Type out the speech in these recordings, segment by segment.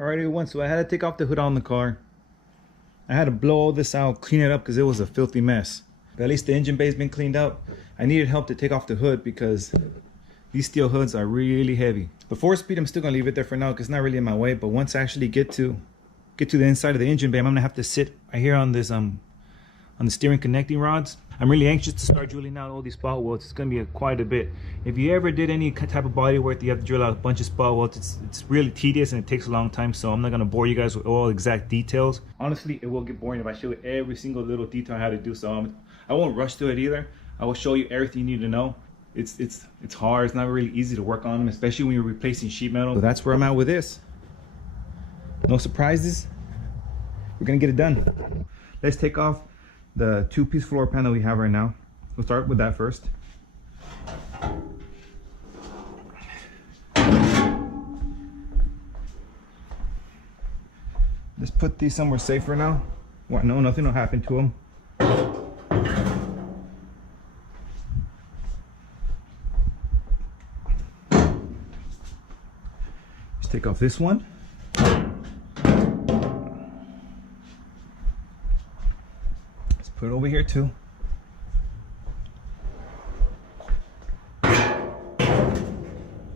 Alright everyone, so I had to take off the hood on the car. I had to blow all this out, clean it up because it was a filthy mess. But at least the engine bay's been cleaned up. I needed help to take off the hood because these steel hoods are really heavy. The 4-speed, I'm still gonna leave it there for now because it's not really in my way. But once I actually get to the inside of the engine bay, I'm gonna have to sit right here on this on the steering connecting rods. I'm really anxious to start drilling out all these spot welds. It's gonna be quite a bit. If you ever did any type of body work that you have to drill out a bunch of spot welds, it's really tedious and it takes a long time. So I'm not gonna bore you guys with all exact details. Honestly, it will get boring if I show you every single little detail I had to do. So I won't rush through it either. I will show you everything you need to know. It's hard. It's not really easy to work on them, especially when you're replacing sheet metal. So that's where I'm at with this. No surprises. We're gonna get it done. Let's take off the 2-piece floor pan that we have right now. We'll start with that first. Let's put these somewhere safe for now. Well, no, nothing will happen to them. Let's take off this one. Put it over here too.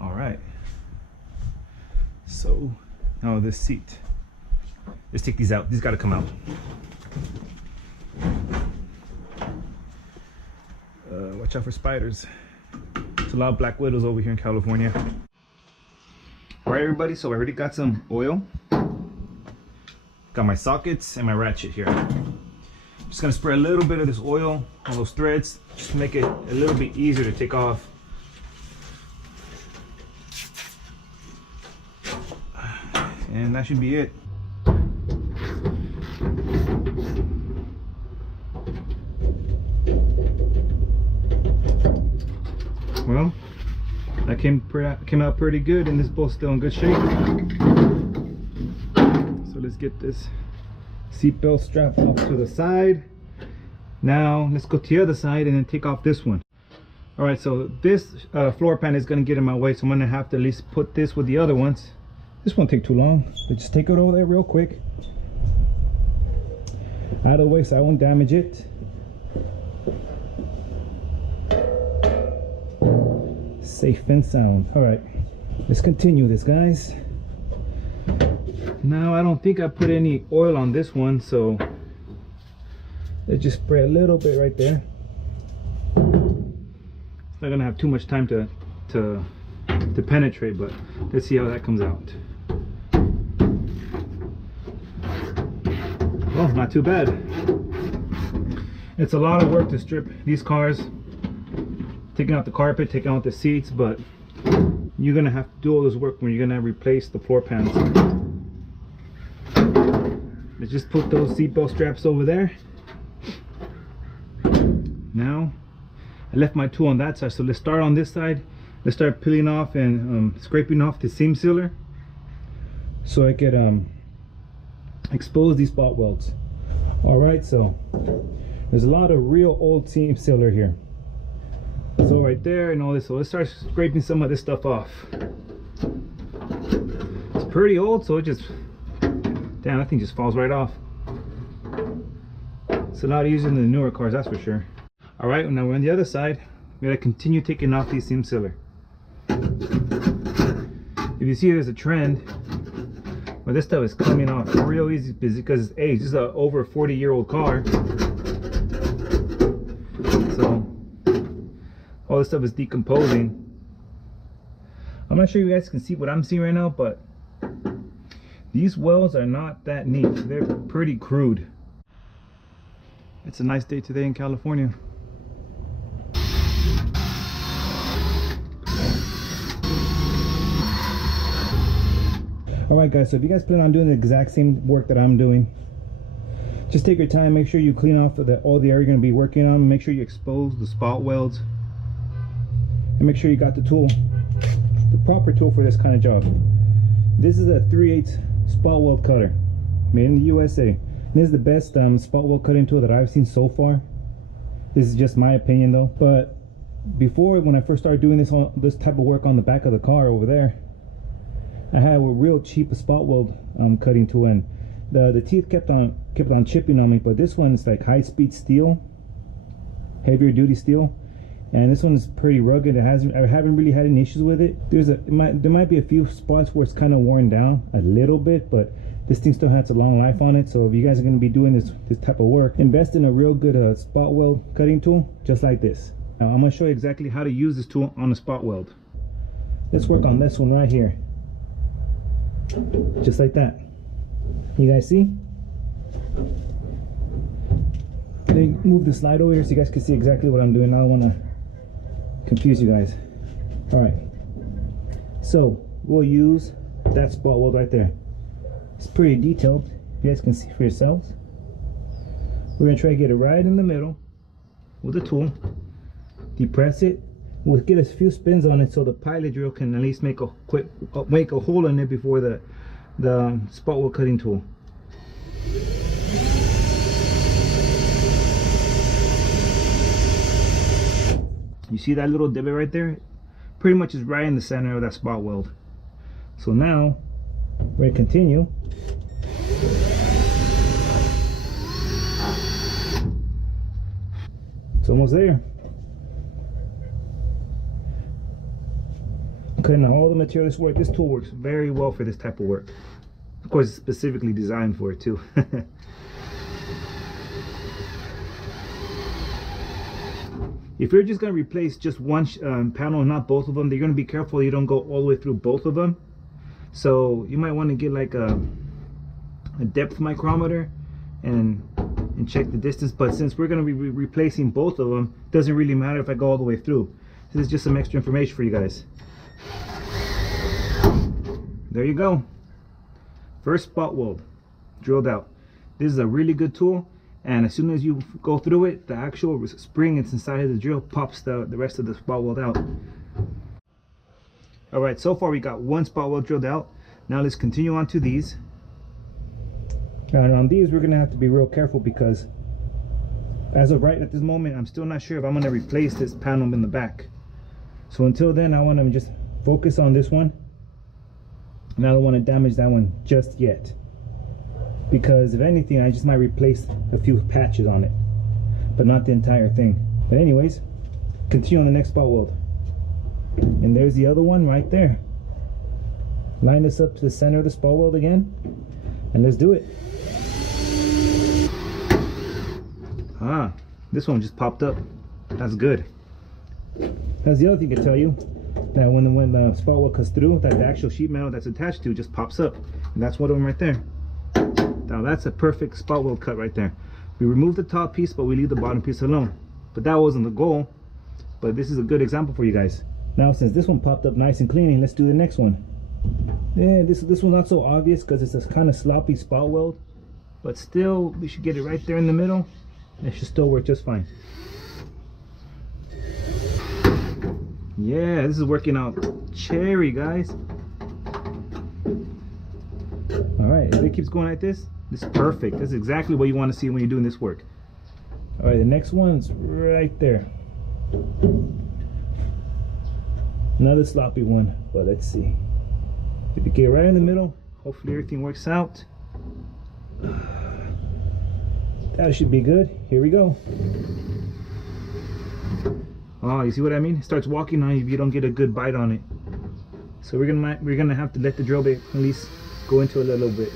All right. So now this seat. Let's take these out. These got to come out. Watch out for spiders. There's a lot of black widows over here in California. All right, everybody. So I already got some oil. Got my sockets and my ratchet here. Just gonna spray a little bit of this oil on those threads, just to make it a little bit easier to take off. And that should be it. Well, that came out pretty good, and this bolt's still in good shape. So let's get this seatbelt strap off to the side. Now let's go to the other side and then take off this one. All right, so this floor pan is going to get in my way, so I'm going to have to at least put this with the other ones. This won't take too long, so just take it over there real quick out of the way so I won't damage it. Safe and sound. All right, let's continue this, guys. Now I don't think I put any oil on this one, so let's just spray a little bit right there. It's not gonna have too much time to penetrate, but let's see how that comes out. Oh, not too bad. It's a lot of work to strip these cars, taking out the carpet, taking out the seats, but you're gonna have to do all this work when you're gonna replace the floor pans. Let's just put those seatbelt straps over there. Now, I left my tool on that side, so let's start on this side. Let's start peeling off and scraping off the seam sealer so I could expose these spot welds. All right, so there's a lot of real old seam sealer here. So right there and all this, so let's start scraping some of this stuff off. It's pretty old, so it just, damn, that thing just falls right off. It's a lot easier than the newer cars, that's for sure. All right, now we're on the other side. We gotta continue taking off these seam sealer. If you see, there's a trend where this stuff is coming off real easy because it's aged. This is an over 40-year-old car, so all this stuff is decomposing. I'm not sure you guys can see what I'm seeing right now, but these welds are not that neat. They're pretty crude. It's a nice day today in California. Alright guys, so if you guys plan on doing the exact same work that I'm doing, just take your time, make sure you clean off all the area you're going to be working on, make sure you expose the spot welds, and make sure you got the tool, the proper tool for this kind of job. This is a 3/8 spot weld cutter, made in the USA. And this is the best spot weld cutting tool that I've seen so far. This is just my opinion though. But before, when I first started doing this type of work on the back of the car over there, I had a real cheap spot weld cutting tool, and the teeth kept on chipping on me. But this one is like high-speed steel, heavier duty steel, and this one is pretty rugged. I haven't really had any issues with it. There might be a few spots where it's kind of worn down a little bit, but this thing still has a long life on it. So if you guys are going to be doing this type of work, invest in a real good spot weld cutting tool just like this. Now I'm going to show you exactly how to use this tool on a spot weld. Let's work on this one right here, just like that. You guys see? Let me move the slide over here so you guys can see exactly what I'm doing. I don't want to confuse you guys. All right, so we'll use that spot weld right there. It's pretty detailed. You guys can see for yourselves. We're gonna try to get it right in the middle with the tool. Depress it. We'll get a few spins on it so the pilot drill can at least make a hole in it before the spot weld cutting tool. You see that little divot right there? Pretty much is right in the center of that spot weld. So now we're going to continue. It's almost there. Cutting all the material. This tool works very well for this type of work. Of course, it's specifically designed for it too. If you're just going to replace just one panel and not both of them, you're going to be careful you don't go all the way through both of them. So you might want to get like a depth micrometer and check the distance. But since we're going to be replacing both of them, it doesn't really matter if I go all the way through. This is just some extra information for you guys. There you go. First spot weld drilled out. This is a really good tool. And as soon as you go through it, the actual spring that's inside of the drill pops the rest of the spot weld out. All right, so far we got one spot weld drilled out. Now let's continue on to these. And on these, we're gonna have to be real careful because as of right at this moment, I'm still not sure if I'm gonna replace this panel in the back. So until then, I wanna just focus on this one. And I don't wanna damage that one just yet, because if anything, I just might replace a few patches on it, but not the entire thing. But anyways, continue on the next spot weld. And there's the other one right there. Line this up to the center of the spot weld again, and let's do it. Ah, this one just popped up. That's good. That's the other thing to tell you, that when the spot weld cuts through, that the actual sheet metal that's attached to just pops up. And that's one of them right there. Now that's a perfect spot weld cut right there. We remove the top piece, but we leave the bottom piece alone. But that wasn't the goal. But this is a good example for you guys. Now since this one popped up nice and clean, let's do the next one. Yeah, this one's not so obvious because it's a kind of sloppy spot weld. But still, we should get it right there in the middle. It should still work just fine. Yeah, this is working out cherry, guys. Alright, if it keeps going like this is perfect. This is exactly what you want to see when you're doing this work. Alright, the next one's right there. Another sloppy one, but let's see. If you get right in the middle, hopefully everything works out. That should be good. Here we go. Oh, you see what I mean? It starts walking on you if you don't get a good bite on it. So we're gonna have to let the drill bit at least go into it a little bit.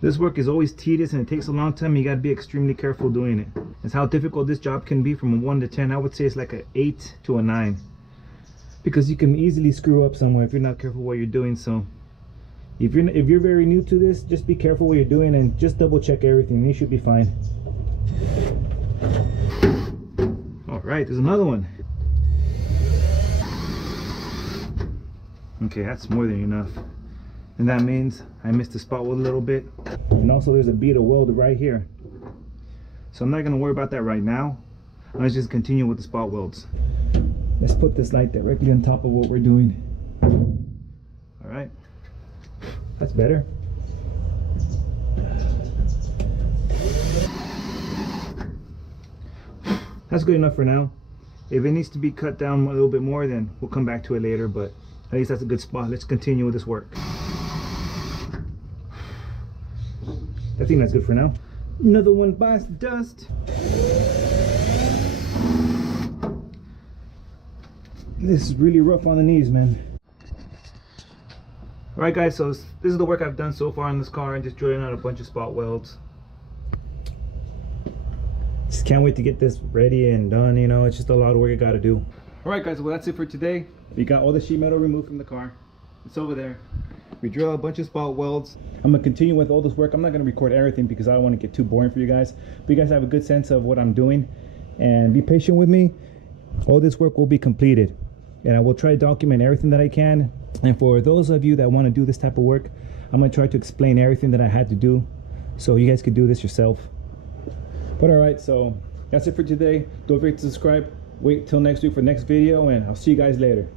This work is always tedious and it takes a long time. You gotta be extremely careful doing it. It's how difficult this job can be from a 1 to 10. I would say it's like an 8 to a 9. Because you can easily screw up somewhere if you're not careful what you're doing. So if you're very new to this, just be careful what you're doing and just double check everything. You should be fine. All right, there's another one. Okay, that's more than enough. And that means I missed the spot weld a little bit. And also there's a bead of weld right here. So I'm not gonna worry about that right now. Let's just continue with the spot welds. Let's put this light directly on top of what we're doing. All right, that's better. That's good enough for now. If it needs to be cut down a little bit more, then we'll come back to it later, but At least that's a good spot. Let's continue with this work. I think that's good for now. Another one bites the dust. This is really rough on the knees, man. Alright guys, so this is the work I've done so far on this car, and just drilling out a bunch of spot welds. Just can't wait to get this ready and done, you know, it's just a lot of work I gotta do. Alright guys, well that's it for today. We got all the sheet metal removed from the car. It's over there. We drill a bunch of spot welds. I'm gonna continue with all this work. I'm not gonna record everything because I don't want to get too boring for you guys. But you guys have a good sense of what I'm doing, and be patient with me. All this work will be completed, and I will try to document everything that I can. And for those of you that want to do this type of work, I'm gonna try to explain everything that I had to do, so you guys could do this yourself. But alright, so that's it for today. Don't forget to subscribe. Wait till next week for the next video, and I'll see you guys later.